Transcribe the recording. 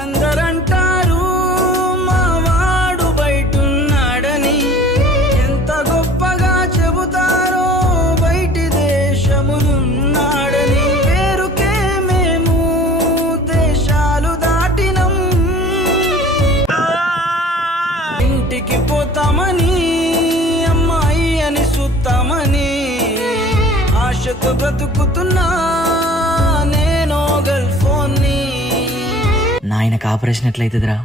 అందరంటారు మా వాడు బయటున్నాడని, ఎంత గొప్పగా చెబుతారో బయటి దేశములున్నాడని. పేరుకే మేము దేశాలు దాటినం, ఇంటికి పోతామని అమ్మాయి అని చూస్తామని ఆశతో బ్రతుకుతున్నా నేను గర్ల్ ఫోన్ని. నాయనకు ఆపరేషన్ ఎట్లయితుందిరా?